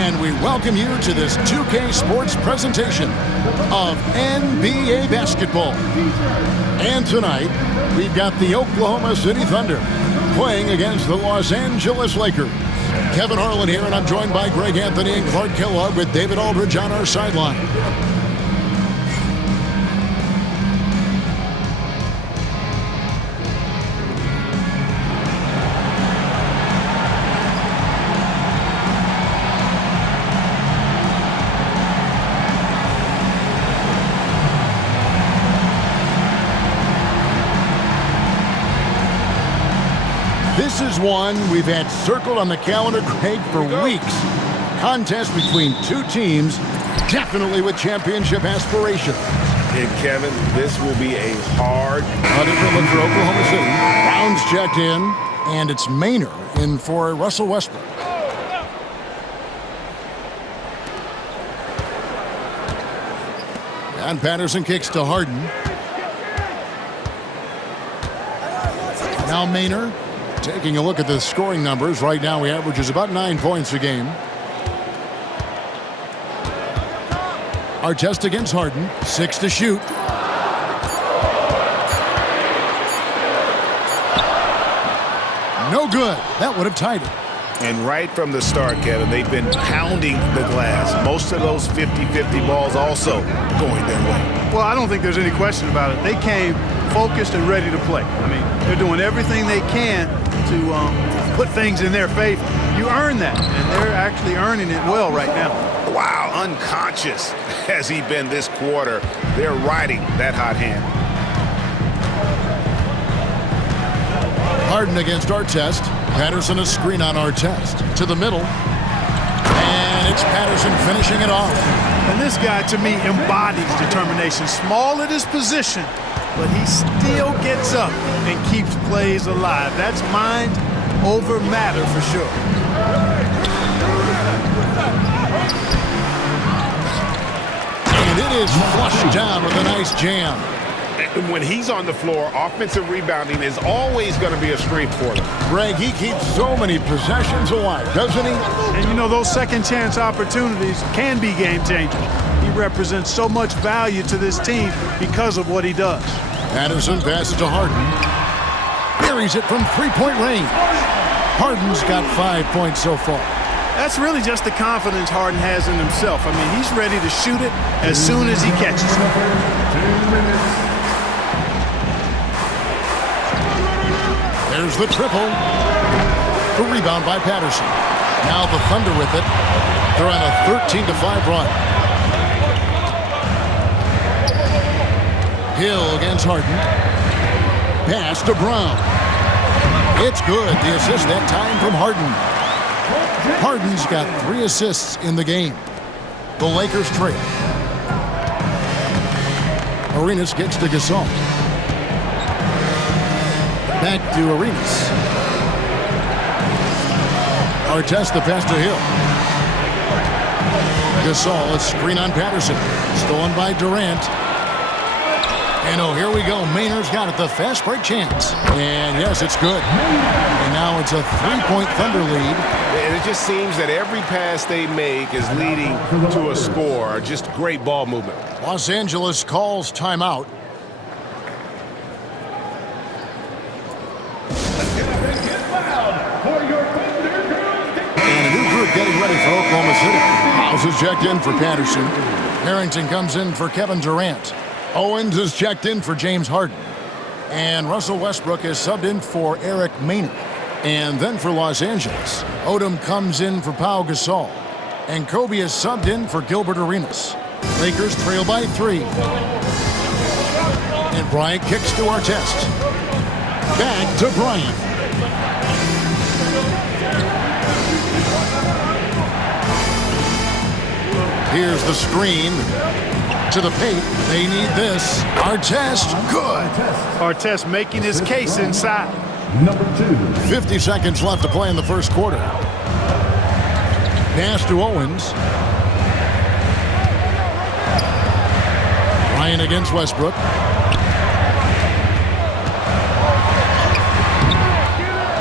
and we welcome you to this 2K Sports presentation of NBA basketball. And tonight, we've got the Oklahoma City Thunder playing against the Los Angeles Lakers. Kevin Harlan here, and I'm joined by Greg Anthony and Clark Kellogg with David Aldridge on our sideline. This is one we've had circled on the calendar, Greg, for weeks. Contest between two teams, definitely with championship aspirations. And Kevin, this will be a hard... A different look for Oklahoma City. Brown's checked in, and it's Maynard in for Russell Westbrook. And Patterson kicks to Harden. Now Maynard. Taking a look at the scoring numbers, right now he averages about 9 points a game. Artest against Harden, 6 to shoot. No good. That would have tied it. And right from the start, Kevin, they've been pounding the glass. Most of those 50-50 balls also going their way. Well, I don't think there's any question about it. They came focused and ready to play. I mean, they're doing everything they can to put things in their favor. You earn that, and they're actually earning it well right now. Wow, unconscious has he been this quarter. They're riding that hot hand. Harden against Artest. Patterson a screen on Artest. To the middle. And it's Patterson finishing it off. And this guy, to me, embodies determination. Small at his position, but he still gets up and keeps plays alive. That's mind over matter for sure. And it is flushed down with a nice jam. When he's on the floor, offensive rebounding is always going to be a strength for them. Greg, he keeps so many possessions alive, doesn't he? And you know, those second chance opportunities can be game changers. He represents so much value to this team because of what he does. Patterson passes to Harden. Buries it from three-point range. Harden's got 5 points so far. That's really just the confidence Harden has in himself. I mean, he's ready to shoot it as soon as he catches it. 2 minutes. There's the triple. The rebound by Patterson. Now the Thunder with it. They're on a 13-5 run. Hill against Harden. Pass to Brown. It's good. The assist that time from Harden. Harden's got 3 assists in the game. The Lakers trail. Arenas gets to Gasol. Back to Arenas. Artest the pass to Hill. Gasol, a screen on Patterson. Stolen by Durant. And oh, here we go. Maynard's got it. The fast break chance. And yes, it's good. And now it's a 3-point Thunder lead. And it just seems that every pass they make is leading to a score. Just great ball movement. Los Angeles calls timeout. And a new group getting ready for Oklahoma City. House is checked in for Patterson. Harrington comes in for Kevin Durant. Owens is checked in for James Harden. And Russell Westbrook is subbed in for Eric Maynard. And then for Los Angeles, Odom comes in for Pau Gasol. And Kobe is subbed in for Gilbert Arenas. Lakers trail by 3. And Bryant kicks to Artest. Back to Bryant. Here's the screen. To the paint. They need this. Artest, good. Artest making his case inside. Number 2. 50 seconds left to play in the first quarter. Pass to Owens. Bryant against Westbrook.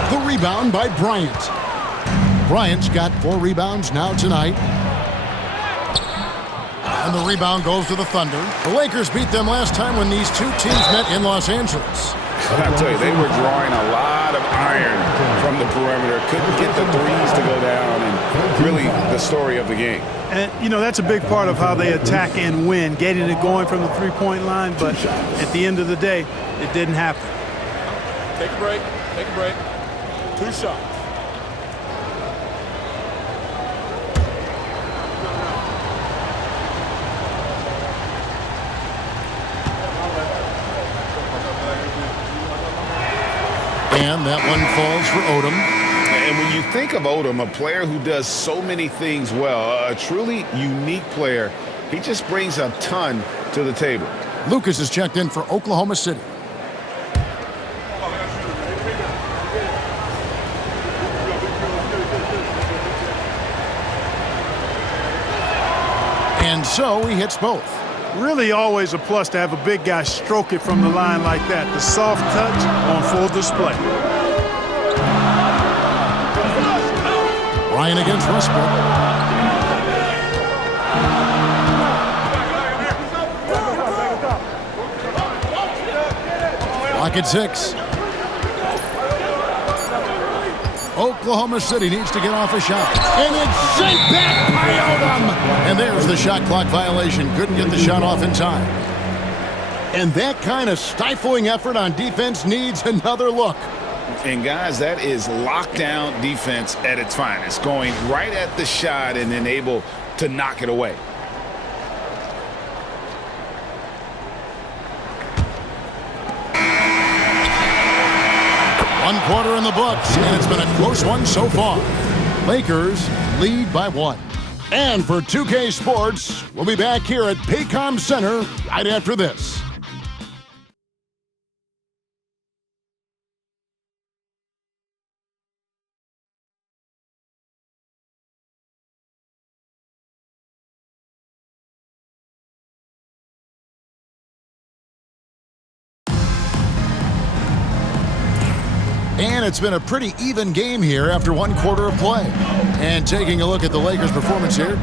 The rebound by Bryant. Bryant's got 4 rebounds now tonight. And the rebound goes to the Thunder. The Lakers beat them last time when these two teams met in Los Angeles. I'll tell you, they were drawing a lot of iron from the perimeter. Couldn't get the threes to go down, and really the story of the game. And, you know, that's a big part of how they attack and win, getting it going from the three-point line. But at the end of the day, it didn't happen. Take a break. Take a break. 2 shots. And that one falls for Odom. And when you think of Odom, a player who does so many things well, a truly unique player, he just brings a ton to the table. Lucas is checked in for Oklahoma City. And so he hits both. Really always a plus to have a big guy stroke it from the line like that. The soft touch on full display. Bryant against Westbrook. Lock at 6. Oklahoma City needs to get off a shot. And it's sent back by Odom. And there's the shot clock violation. Couldn't get the shot off in time. And that kind of stifling effort on defense needs another look. And guys, that is lockdown defense at its finest. Going right at the shot and then able to knock it away. One quarter in the books, and it's been a close one so far. Lakers lead by 1. And for 2K Sports, we'll be back here at Paycom Center right after this. And it's been a pretty even game here after 1 quarter of play. And taking a look at the Lakers' performance here,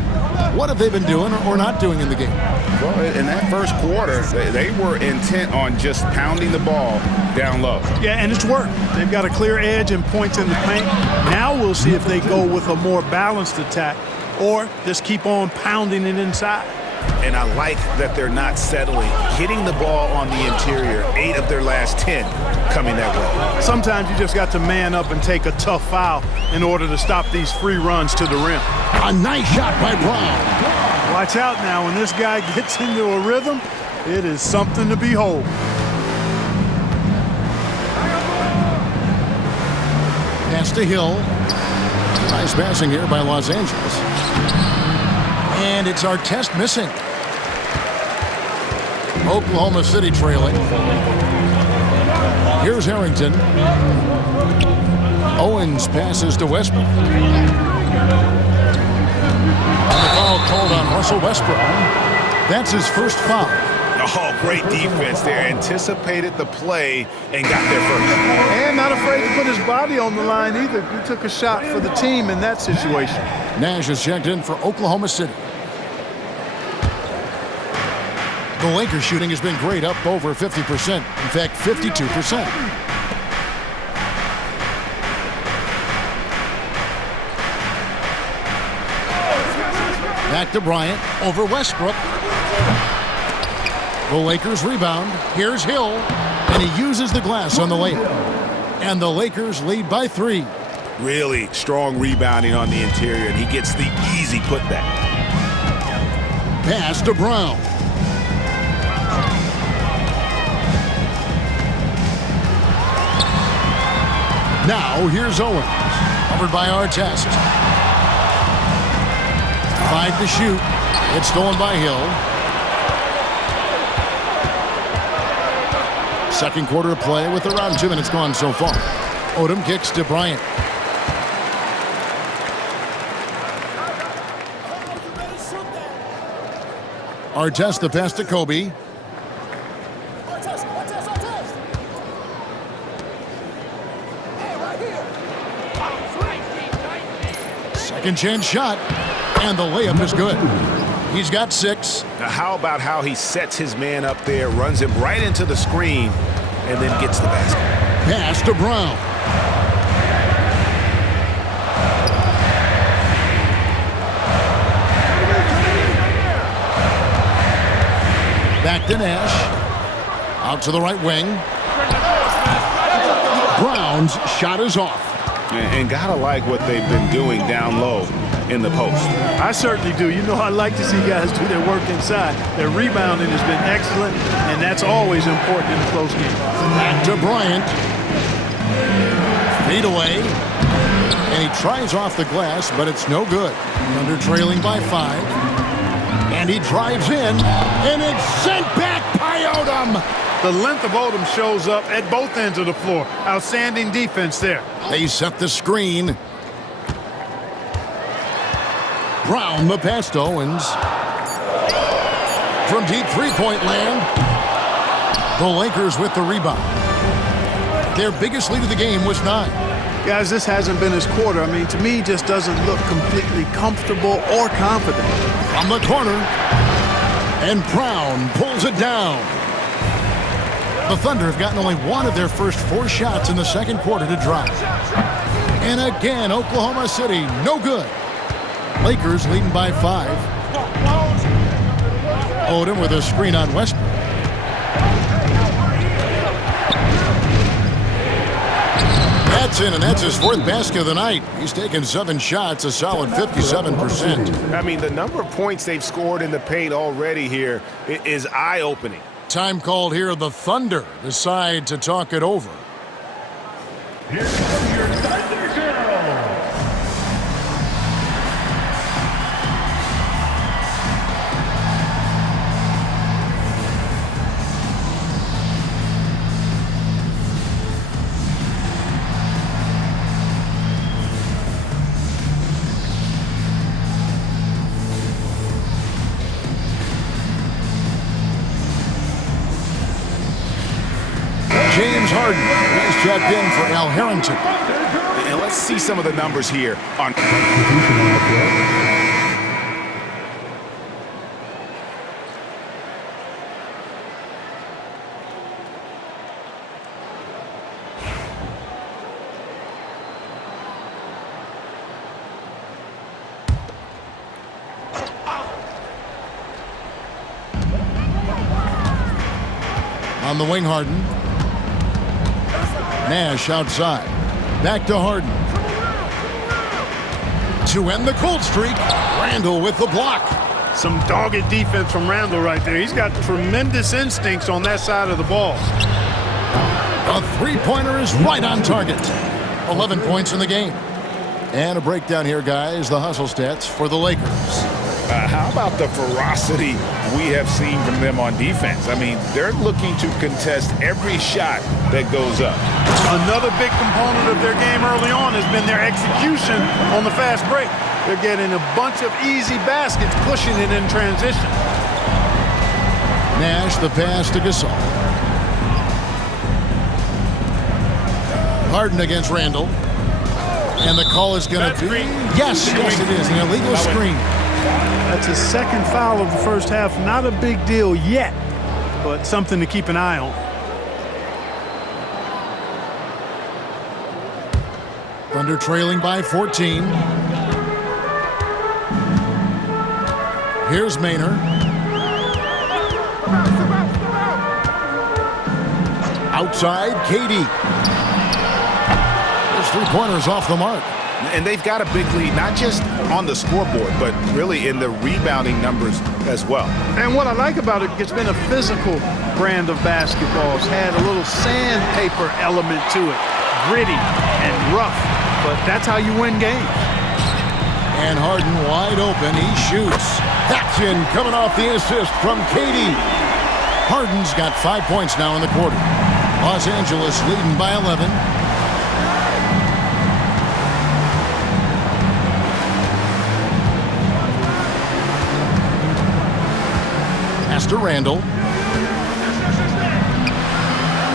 what have they been doing or not doing in the game? Well, in that first quarter, they were intent on just pounding the ball down low. Yeah, and it's worked. They've got a clear edge and points in the paint. Now we'll see if they go with a more balanced attack or just keep on pounding it inside. And I like that they're not settling. Hitting the ball on the interior, 8 of their last 10 coming that way. Sometimes you just got to man up and take a tough foul in order to stop these free runs to the rim. A nice shot by Brown. Watch out now. When this guy gets into a rhythm, it is something to behold. Pass to Hill. Nice passing here by Los Angeles. And it's Artest missing. Oklahoma City trailing. Here's Harrington. Owens passes to Westbrook. And the foul called on Russell Westbrook. That's his first foul. Oh, great defense there. Anticipated the play and got there first. And not afraid to put his body on the line either. He took a shot for the team in that situation. Nash is checked in for Oklahoma City. The Lakers shooting has been great, up over 50%. In fact, 52%. Back to Bryant, over Westbrook. The Lakers rebound. Here's Hill, and he uses the glass on the layup. And the Lakers lead by 3. Really strong rebounding on the interior, and he gets the easy putback. Pass to Brown. Now, here's Owens. Covered by Artest. 5 to shoot. It's stolen by Hill. Second quarter of play with around 2 minutes gone so far. Odom kicks to Bryant. Artest the pass to Kobe. Second chance shot, and the layup is good. He's got 6. Now, how about how he sets his man up there, runs him right into the screen, and then gets the basket. Pass to Brown. Back to Nash. Out to the right wing. Brown's shot is off. And gotta like what they've been doing down low in the post. I certainly do. You know, I like to see guys do their work inside. Their rebounding has been excellent, and that's always important in a close game. Back to Bryant. Fade away. And he tries off the glass, but it's no good. Thunder trailing by 5. And he drives in, and it's sent back by Odom. The length of Odom shows up at both ends of the floor. Outstanding defense there. They set the screen. Brown, the pass to Owens. From deep three-point land. The Lakers with the rebound. Their biggest lead of the game was 9. Guys, this hasn't been his quarter. I mean, to me, just doesn't look completely comfortable or confident. From the corner. And Brown pulls it down. The Thunder have gotten only 1 of their first 4 shots in the second quarter to drive. And again, Oklahoma City, no good. Lakers leading by 5. Odom with a screen on Westbrook. That's in, and that's his 4th basket of the night. He's taken 7 shots, a solid 57%. I mean, the number of points they've scored in the paint already here is eye-opening. Time called here. The Thunder decide to talk it over. Here comes your Thunder Girl. James Harden is checked in for Al Harrington. And let's see some of the numbers here. On the wing, Harden. Nash outside. Back to Harden. To end the cold streak, Randall with the block. Some dogged defense from Randall right there. He's got tremendous instincts on that side of the ball. A three-pointer is right on target. 11 points in the game. And a breakdown here, guys. The hustle stats for the Lakers. How about the ferocity we have seen from them on defense? I mean, they're looking to contest every shot that goes up. Another big component of their game early on has been their execution on the fast break. They're getting a bunch of easy baskets, pushing it in transition. Nash, the pass to Gasol. Harden against Randall. And the call is going to be... Yes, it is. An illegal screen. That's his 2nd foul of the first half. Not a big deal yet, but something to keep an eye on. Thunder trailing by 14. Here's Maynard. Outside, KD. His three-pointers off the mark. And they've got a big lead, not just on the scoreboard, but really in the rebounding numbers as well. And what I like about it, it's been a physical brand of basketball. It's had a little sandpaper element to it. Gritty and rough, but that's how you win games. And Harden wide open. He shoots. That's in, coming off the assist from KD. Harden's got 5 points now in the quarter. Los Angeles leading by 11. Pass to Randall.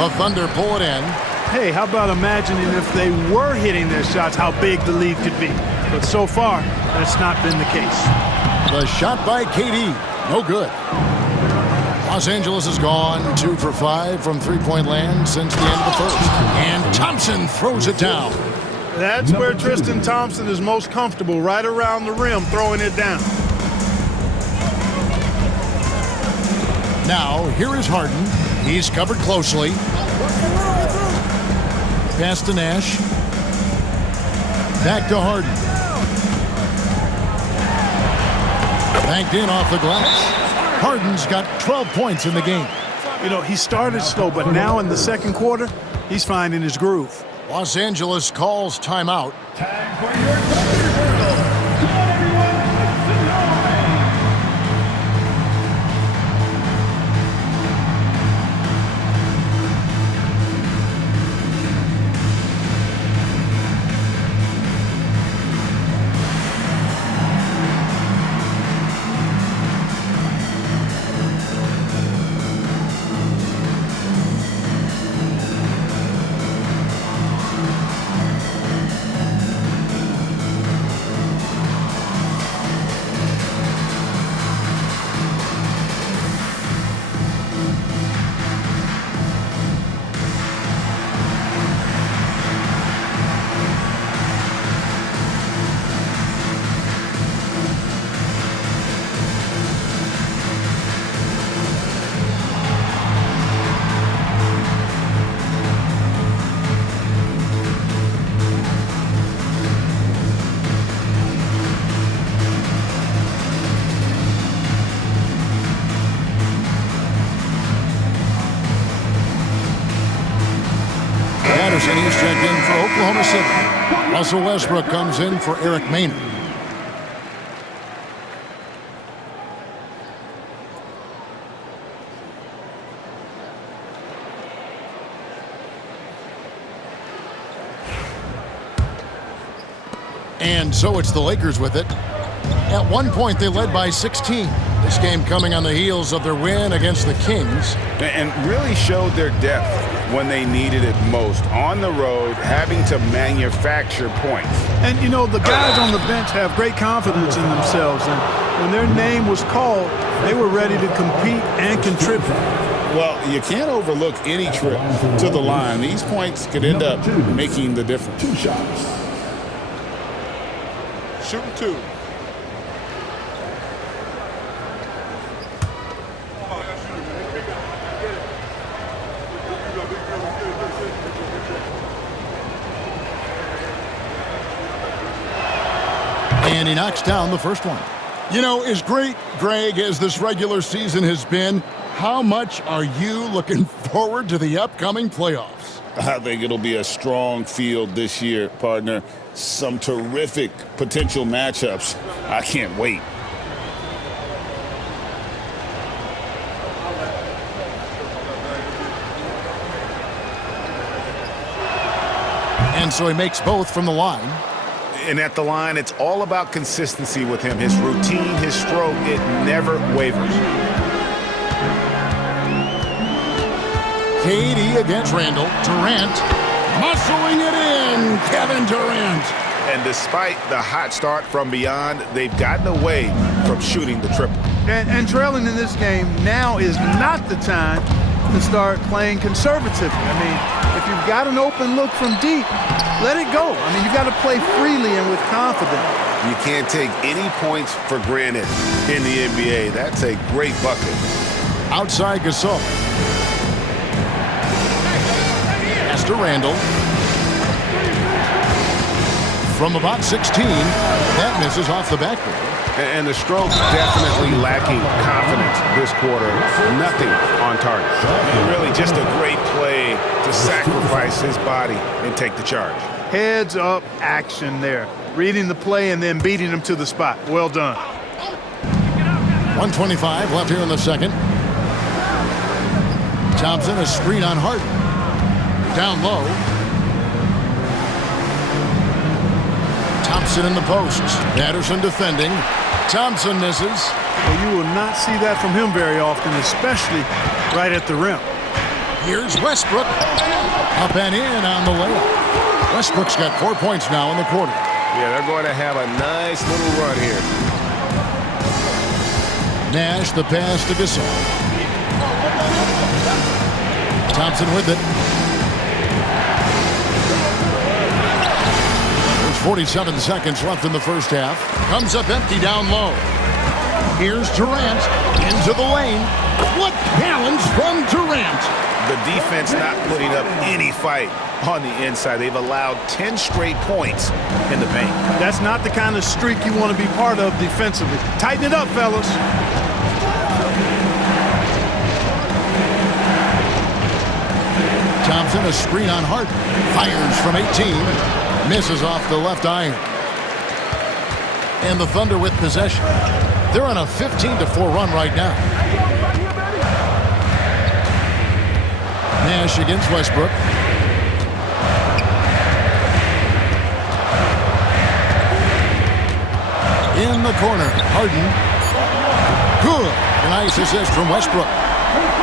The Thunder pull it in. Hey, how about imagining if they were hitting their shots, how big the lead could be? But so far, that's not been the case. The shot by KD. No good. Los Angeles has gone 2 for 5 from three-point land since the end of the first. And Thompson throws it down. That's where Tristan Thompson is most comfortable, right around the rim, throwing it down. Now, here is Harden. He's covered closely. Pass to Nash. Back to Harden. Banked in off the glass. Harden's got 12 points in the game. You know, he started slow, but now in the second quarter, he's finding his groove. Los Angeles calls timeout. Time for your Thunder Girl. Come on, everyone. Make some noise. Patterson, he's checked in for Oklahoma City. Russell Westbrook comes in for Eric Maynard. And so it's the Lakers with it. At one point, they led by 16. This game coming on the heels of their win against the Kings. And really showed their depth when they needed it most. On the road, having to manufacture points. And, you know, the guys on the bench have great confidence in themselves. And when their name was called, they were ready to compete and contribute. Well, you can't overlook any trip to the line. These points could end up making the difference. 2 shots. Shooting 2. And he knocks down the first one. You know, as great, Greg, as this regular season has been, how much are you looking forward to the upcoming playoffs? I think it'll be a strong field this year, partner. Some terrific potential matchups. I can't wait. And so he makes both from the line. And at the line, it's all about consistency with him. His routine, his stroke, it never wavers. KD against Randall. Durant muscling it in. Kevin Durant. And despite the hot start from beyond, they've gotten away from shooting the triple. And trailing in this game now is not the time to start playing conservatively. I mean, if you've got an open look from deep, let it go. I mean, you've got to play freely and with confidence. You can't take any points for granted in the NBA. That's a great bucket. Outside Gasol. Pass to Randall. From about 16, that misses off the backboard. And the stroke definitely lacking confidence this quarter. Nothing on target. Really just a great play to sacrifice his body and take the charge. Heads up action there. Reading the play and then beating him to the spot. Well done. 1:25 left here in the second. Thompson, a screen on Harden. Down low. Thompson in the post. Patterson defending. Thompson misses. Well, you will not see that from him very often, especially right at the rim. Here's Westbrook. Up and in on the layup. Westbrook's got 4 points now in the quarter. Yeah, they're going to have a nice little run here. Nash, the pass to Gasol. Thompson with it. There's 47 seconds left in the first half. Comes up empty down low. Here's Durant into the lane. What balance from Durant. The defense not putting up any fight on the inside. They've allowed 10 straight points in the paint. That's not the kind of streak you want to be part of defensively. Tighten it up, fellas. Thompson, a screen on Harden. Fires from 18. Misses off the left iron. And the Thunder with possession. They're on a 15-4 run right now. Nash against Westbrook. In the corner, Harden. Good. A nice assist from Westbrook.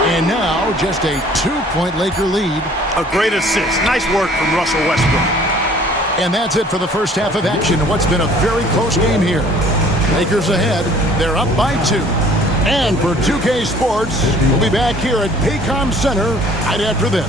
And now just a 2-point Laker lead. A great assist. Nice work from Russell Westbrook. And that's it for the first half of action. What's been a very close game here. Lakers ahead. They're up by 2. And for 2K Sports, we'll be back here at Paycom Center right after this.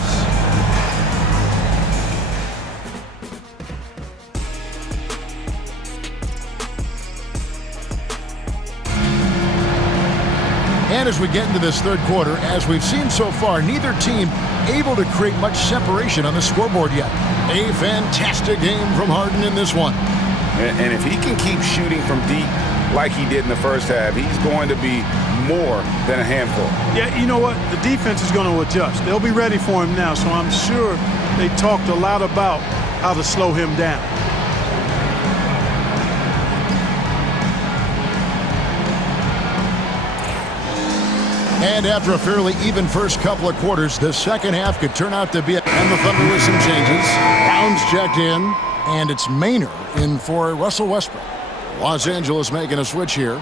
And as we get into this third quarter, as we've seen so far, neither team able to create much separation on the scoreboard yet. A fantastic game from Harden in this one. And if he can keep shooting from deep like he did in the first half, he's going to be more than a handful. Yeah, you know what? The defense is going to adjust. They'll be ready for him now, so I'm sure they talked a lot about how to slow him down. And after a fairly even first couple of quarters, the second half could turn out to be and the Thunder with some changes. Brown's checked in, and it's Maynard in for Russell Westbrook. Los Angeles making a switch here.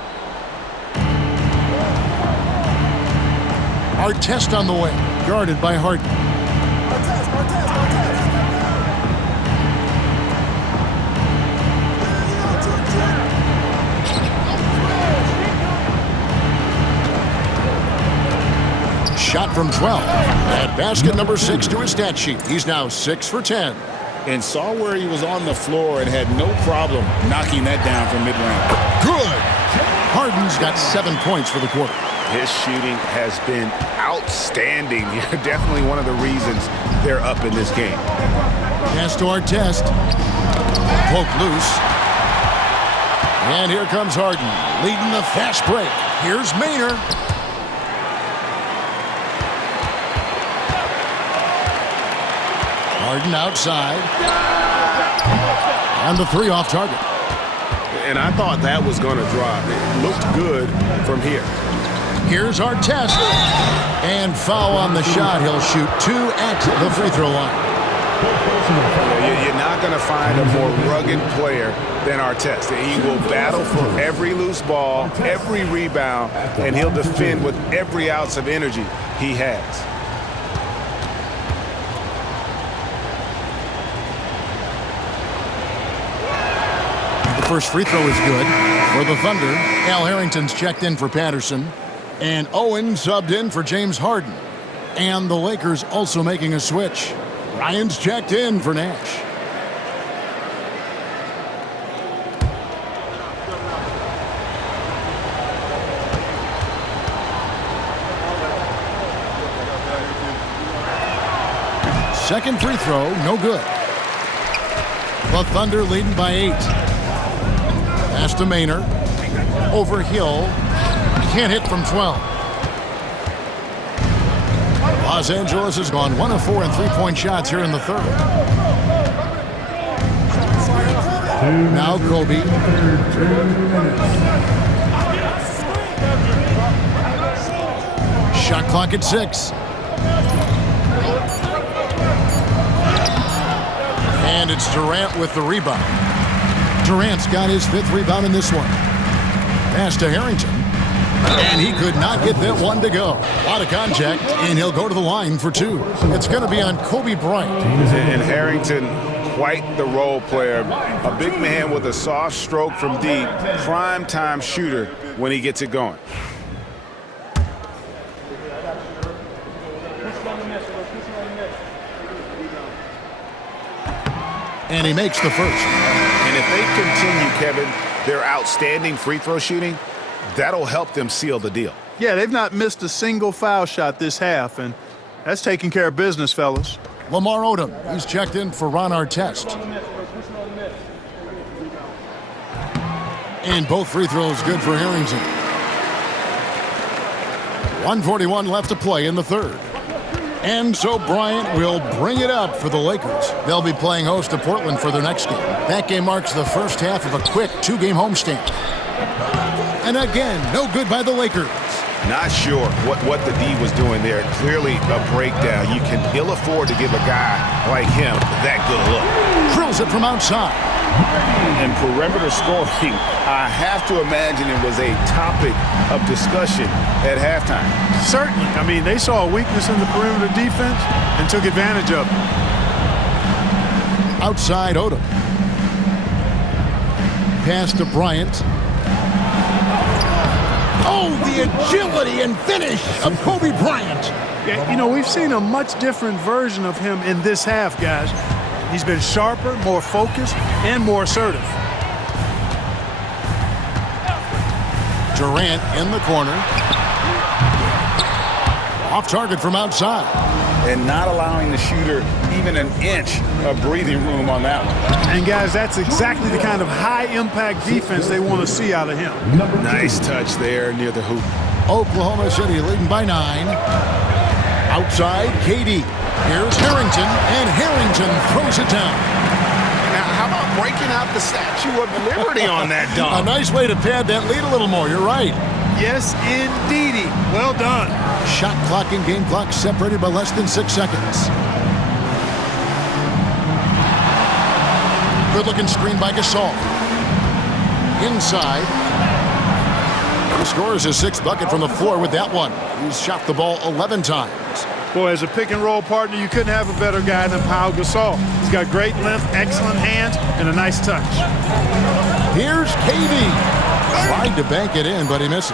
Artest on the way, guarded by Harden. Shot from 12. At basket number 6 to his stat sheet. He's now 6 for 10. And saw where he was on the floor and had no problem knocking that down from mid-range. Good. Harden's got 7 points for the quarter. His shooting has been outstanding. Definitely one of the reasons they're up in this game. Pass to Artest. Poke loose. And here comes Harden, leading the fast break. Here's Maynard. Harden outside. And the 3 off target. And I thought that was going to drop. It looked good from here. Here's Artest. And foul on the shot. He'll shoot 2 at the free throw line. You're not going to find a more rugged player than Artest. He will battle for every loose ball, every rebound, and he'll defend with every ounce of energy he has. First free throw is good for the Thunder. Al Harrington's checked in for Patterson. And Owen subbed in for James Harden. And the Lakers also making a switch. Ryan's checked in for Nash. Second free throw, no good. The Thunder leading by 8. Pass to Maynard. Over Hill. Can't hit from 12. Los Angeles has gone 1 of 4 in three-point shots here in the third. Now Kobe. Shot clock at 6. And it's Durant with the rebound. Durant's got his 5th rebound in this one. Pass to Harrington. And he could not get that one to go. A lot of contact, and he'll go to the line for 2. It's going to be on Kobe Bryant. And Harrington quite the role player. A big man with a soft stroke from deep, prime-time shooter when he gets it going. And he makes the first. And if they continue, Kevin, their outstanding free throw shooting, that'll help them seal the deal. Yeah, they've not missed a single foul shot this half, and that's taking care of business, fellas. Lamar Odom, he's checked in for Ron Artest. And both free throws good for Harrington. 1:41 left to play in the third. And so Bryant will bring it up for the Lakers. They'll be playing host to Portland for their next game. That game marks the first half of a quick two-game homestand. And again, no good by the Lakers. Not sure what the D was doing there. Clearly a breakdown. You can ill afford to give a guy like him that good look. Drills it from outside. And perimeter scoring, I have to imagine it was a topic of discussion at halftime. Certainly. I mean, they saw a weakness in the perimeter defense and took advantage of it. Outside Odom. Pass to Bryant. Oh, the agility and finish of Kobe Bryant. Yeah, you know, we've seen a much different version of him in this half, guys. He's been sharper, more focused, and more assertive. Durant in the corner. Off target from outside. And not allowing the shooter even an inch of breathing room on that one. And, guys, that's exactly the kind of high-impact defense they want to see out of him. Nice touch there near the hoop. Oklahoma City leading by 9. Outside, KD. Here's Harrington, and Harrington throws it down. Now, how about breaking out the Statue of Liberty on that A dunk? nice way to pad that lead a little more. You're right. Yes, indeedy. Well done. Shot clock and game clock separated by less than 6 seconds. Good-looking screen by Gasol. Inside. He scores his 6th bucket from the floor with that one. He's shot the ball 11 times. Boy, as a pick-and-roll partner, you couldn't have a better guy than Pau Gasol. He's got great length, excellent hands, and a nice touch. Here's KD. Tried to bank it in, but he misses.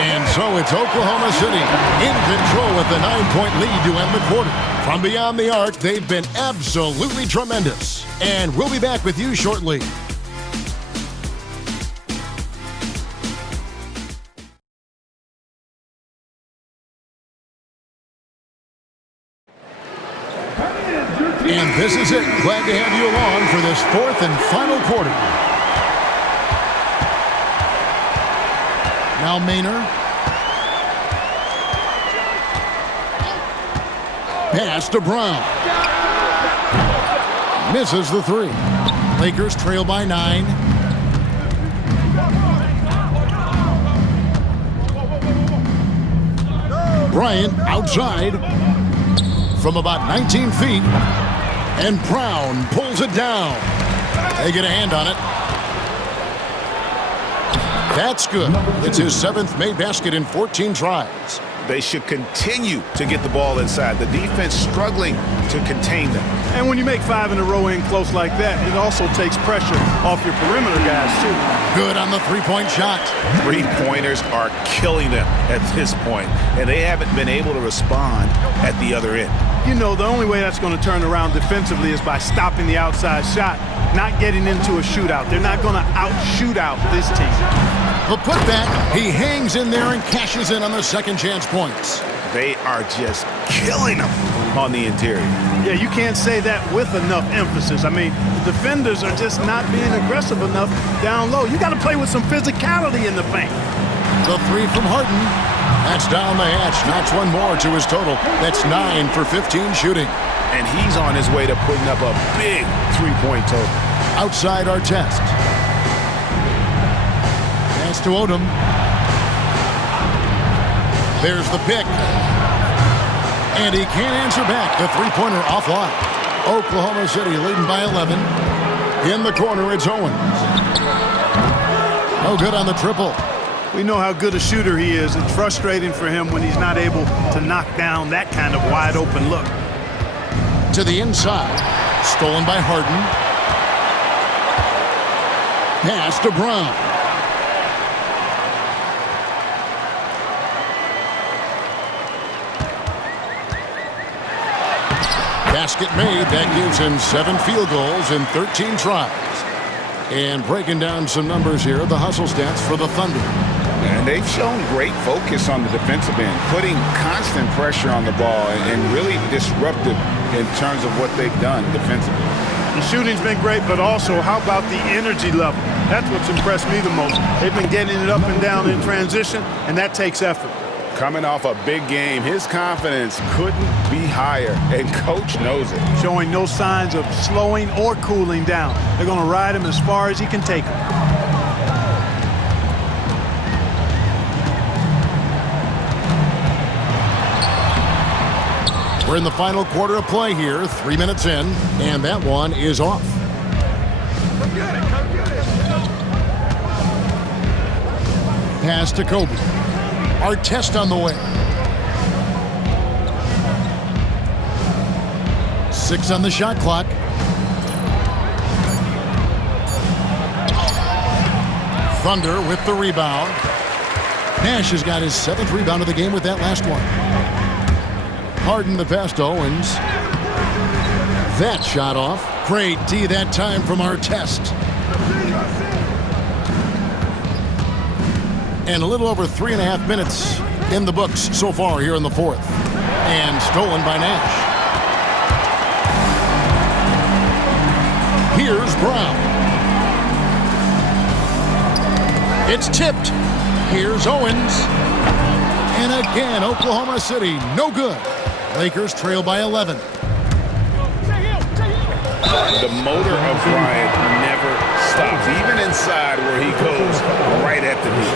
And so it's Oklahoma City in control with the 9-point lead to end the quarter. From beyond the arc, they've been absolutely tremendous. And we'll be back with you shortly. And this is it. Glad to have you along for this 4th and final quarter. Now Maynard. Pass to Brown. Misses the 3. Lakers trail by 9. Bryant outside from about 19 feet. And Brown pulls it down. They get a hand on it. That's good. It's his 7th made basket in 14 tries. They should continue to get the ball inside. The defense struggling to contain them. And when you make 5 in a row in close like that, it also takes pressure off your perimeter guys, too. Good on the three-point shot. Three-pointers are killing them at this point, and they haven't been able to respond at the other end. You know, the only way that's going to turn around defensively is by stopping the outside shot, not getting into a shootout. They're not going to out-shoot out this team. The putback, he hangs in there and cashes in on the second chance points. They are just killing them on the interior. Yeah, you can't say that with enough emphasis. I mean, the defenders are just not being aggressive enough down low. You got to play with some physicality in the paint. The 3 from Harden. That's down the hatch. Knocks one more to his total. That's 9 for 15 shooting. And he's on his way to putting up a big three-point total. Outside Artest. Pass to Odom. There's the pick. And he can't answer back. The three-pointer offline. Oklahoma City leading by 11. In the corner, it's Owens. No good on the triple. We know how good a shooter he is. It's frustrating for him when he's not able to knock down that kind of wide-open look. To the inside. Stolen by Harden. Pass to Brown. Basket made. That gives him 7 field goals in 13 tries. And breaking down some numbers here, the hustle stats for the Thunder. And they've shown great focus on the defensive end, putting constant pressure on the ball and really disruptive in terms of what they've done defensively. The shooting's been great, but also how about the energy level? That's what's impressed me the most. They've been getting it up and down in transition, and that takes effort. Coming off a big game, his confidence couldn't be higher, and coach knows it. Showing no signs of slowing or cooling down. They're going to ride him as far as he can take him. We're in the final quarter of play here, 3 minutes in, and that one is off. Pass to Kobe. Artest on the way. 6 on the shot clock. Thunder with the rebound. Nash has got his 7th rebound of the game with that last one. Harden the pass to Owens. That shot off. Great D that time from Artest. And a little over 3.5 minutes in the books so far here in the 4th. And stolen by Nash. Here's Brown. It's tipped. Here's Owens. And again, Oklahoma City, no good. Lakers trail by 11. The motor of Bryant never stops, even inside where he goes right at the knee.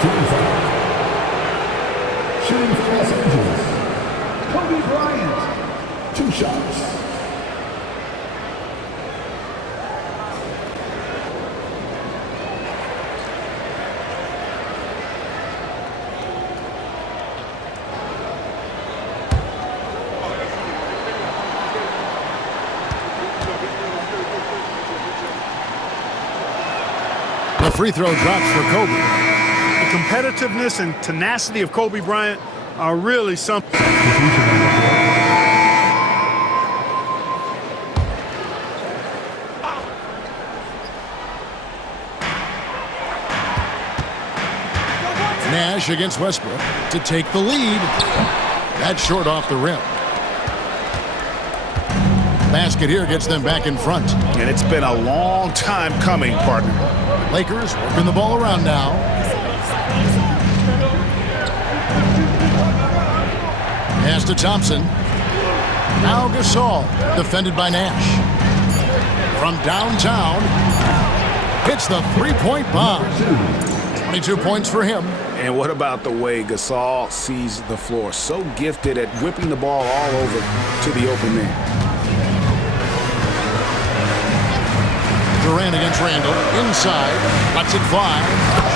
Shooting for Los Angeles, Kobe Bryant. 2 shots. The free throw drops for Kobe. The competitiveness and tenacity of Kobe Bryant are really something. Nash against Westbrook to take the lead. That's short off the rim. Basket here gets them back in front. And it's been a long time coming, partner. Lakers working the ball around now. Pass to Thompson. Now Gasol, defended by Nash. From downtown, hits the three-point bomb. 22 points for him. And what about the way Gasol sees the floor? So gifted at whipping the ball all over to the open man. Durant against Randall. Inside. Lets it fly.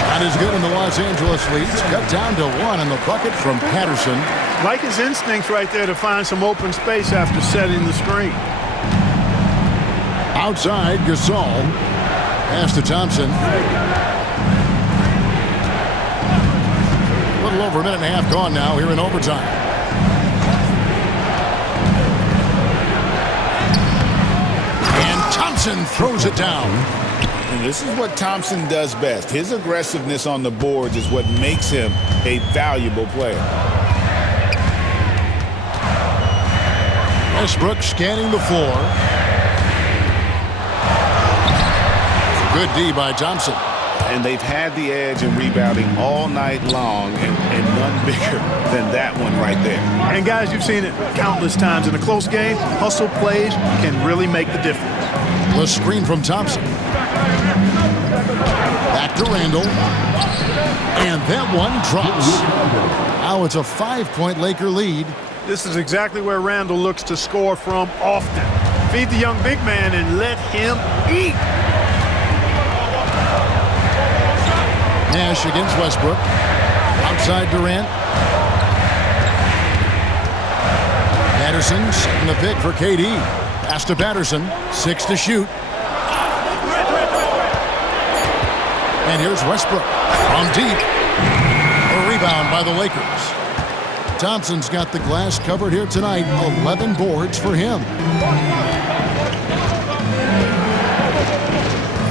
Shot is good in the Los Angeles leads. Cut down to 1 in the bucket from Patterson. Like his instincts right there to find some open space after setting the screen. Outside, Gasol. Pass to Thompson. A little over a minute and a half gone now here in overtime. And Thompson throws it down. And this is what Thompson does best. His aggressiveness on the boards is what makes him a valuable player. Westbrook scanning the floor. Good D by Thompson. And they've had the edge in rebounding all night long, and none bigger than that one right there. And guys, you've seen it countless times. In a close game, hustle plays can really make the difference. The screen from Thompson. Back to Randall. And that one drops. Now it's a 5-point Laker lead. This is exactly where Randall looks to score from often. Feed the young big man and let him eat. Nash against Westbrook. Outside Durant. Patterson setting the pick for KD. Pass to Patterson. 6 to shoot. And here's Westbrook from deep. A rebound by the Lakers. Thompson's got the glass covered here tonight. 11 boards for him.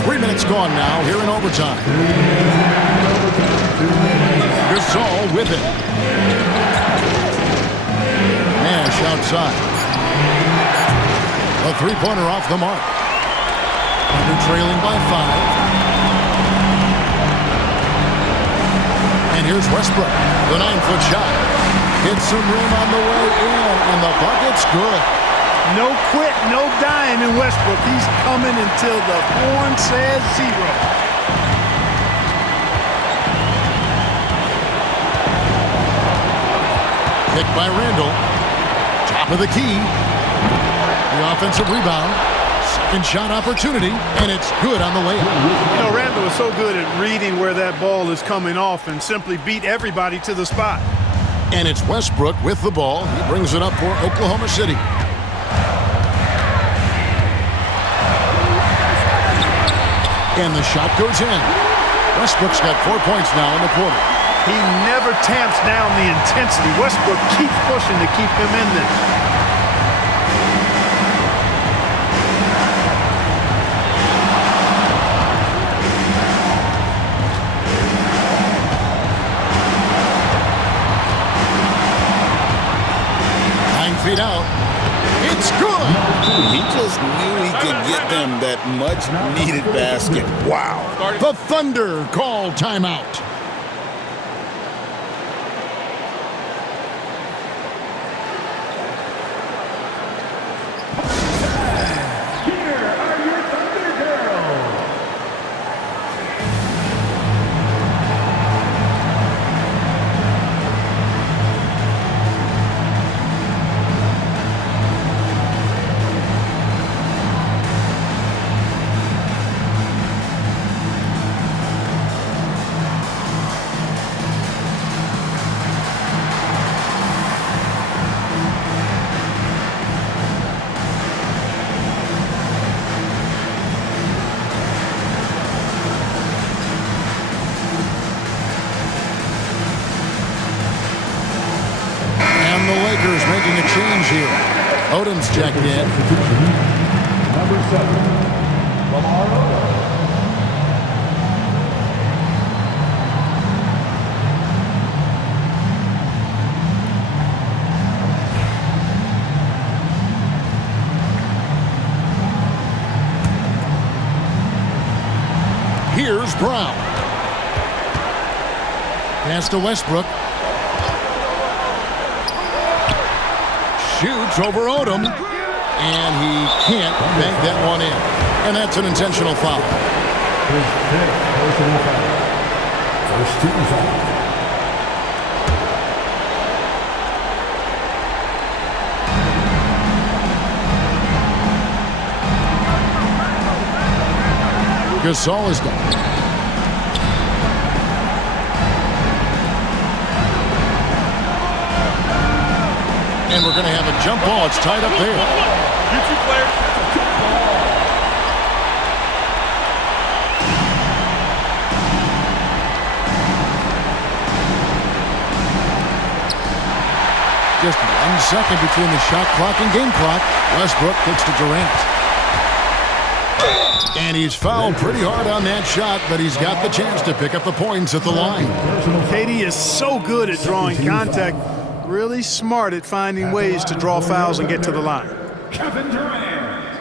3 minutes gone now here in overtime. Gasol with it. Nash outside. A three-pointer off the mark. Under trailing by 5. And here's Westbrook. The 9-foot shot. Hits some rim on the way in, and the bucket's good. No quit, no dying in Westbrook. He's coming until the horn says 0. Picked by Randall. Top of the key. The offensive rebound. Second shot opportunity, and it's good on the layup. You know, Randall is so good at reading where that ball is coming off and simply beat everybody to the spot. And it's Westbrook with the ball. He brings it up for Oklahoma City. And the shot goes in. Westbrook's got 4 points now in the quarter. He never tamps down the intensity. Westbrook keeps pushing to keep him in this. Feet out. It's good. He just knew he could get them that much-needed basket. Wow. The Thunder call timeout. Here are your Thunder Girls. Making a change here. Odom's checked in. Number 7, Lamar Odom. Here's Brown. Pass to Westbrook. Shoots over Odom, and he can't bank that one in. And that's an intentional foul. His 5th personal foul. First team foul. Gasol is done. And we're going to have a jump ball. It's tied up there. You two players. Just 1 second between the shot clock and game clock. Westbrook kicks to Durant. And he's fouled pretty hard on that shot, but he's got the chance to pick up the points at the line. KD is so good at drawing contact. Really smart at finding ways to draw fouls and get to the line. Kevin Durant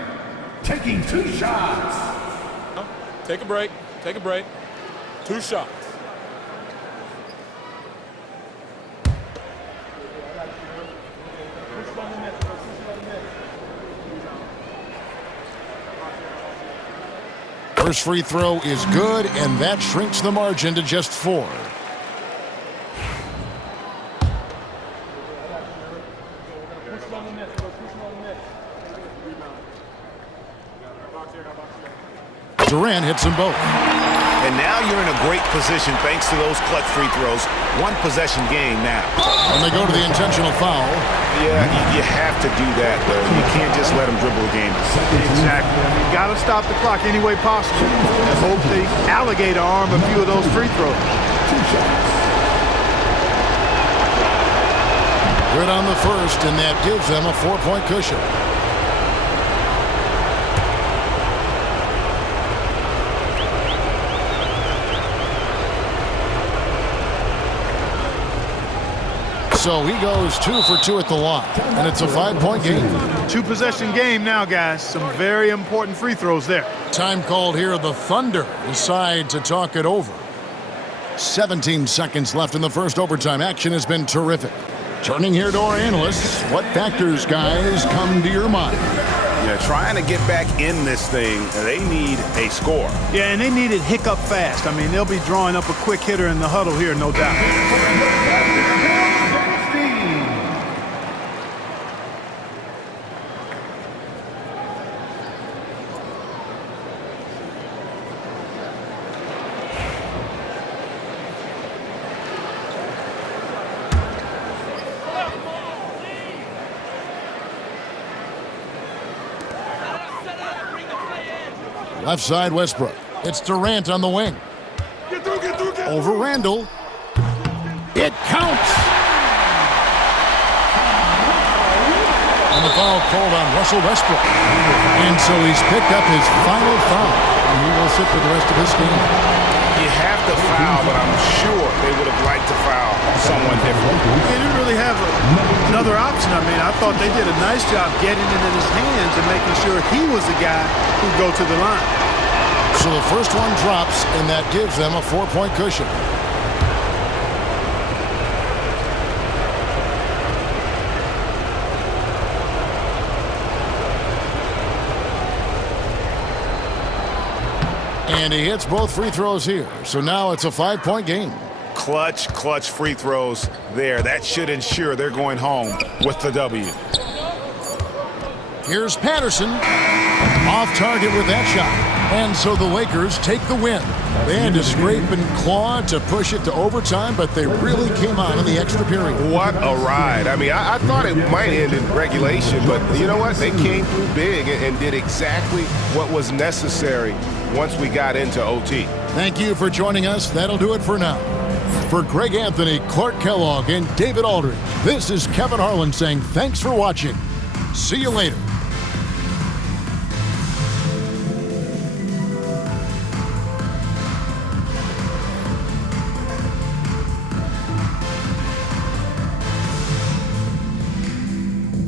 taking 2 shots. Take a break. Take a break. 2 shots. First free throw is good, and that shrinks the margin to just 4. Durant hits them both. And now you're in a great position thanks to those clutch free throws. One possession game now. And they go to the intentional foul. Yeah, you have to do that, though. You can't just let them dribble the game. Exactly. I mean, you got to stop the clock any way possible and hope they alligator arm a few of those free throws. Good on the first, and that gives them a 4-point cushion. So he goes 2 for 2 at the line, and it's a 5-point game. 2-possession game now, guys. Some very important free throws there. Time called here. The Thunder decide to talk it over. 17 seconds left in the first overtime. Action has been terrific. Turning here to our analysts, what factors, guys, come to your mind? Yeah, trying to get back in this thing, they need a score. Yeah, and they need it hiccup fast. I mean, they'll be drawing up a quick hitter in the huddle here, no doubt. Left side, Westbrook. It's Durant on the wing. Over Randall. It counts! And the foul called on Russell Westbrook. And so he's picked up his final foul. And he will sit for the rest of this game. You have to foul, but I'm sure they would have liked to foul someone different. They didn't really have another option. I mean, I thought they did a nice job getting it in his hands and making sure he was the guy who'd go to the line. So the first one drops, and that gives them a 4-point cushion. And he hits both free throws here. So now it's a 5-point game. Clutch free throws there. That should ensure they're going home with the W. Here's Patterson. Off target with that shot. And so the Lakers take the win. They had to scrape and claw to push it to overtime, but they really came on in the extra period. What a ride. I mean, I thought it might end in regulation, but you know what? They came through big and did exactly what was necessary once we got into OT. Thank you for joining us. That'll do it for now. For Greg Anthony, Clark Kellogg, and David Aldridge, this is Kevin Harlan saying thanks for watching. See you later.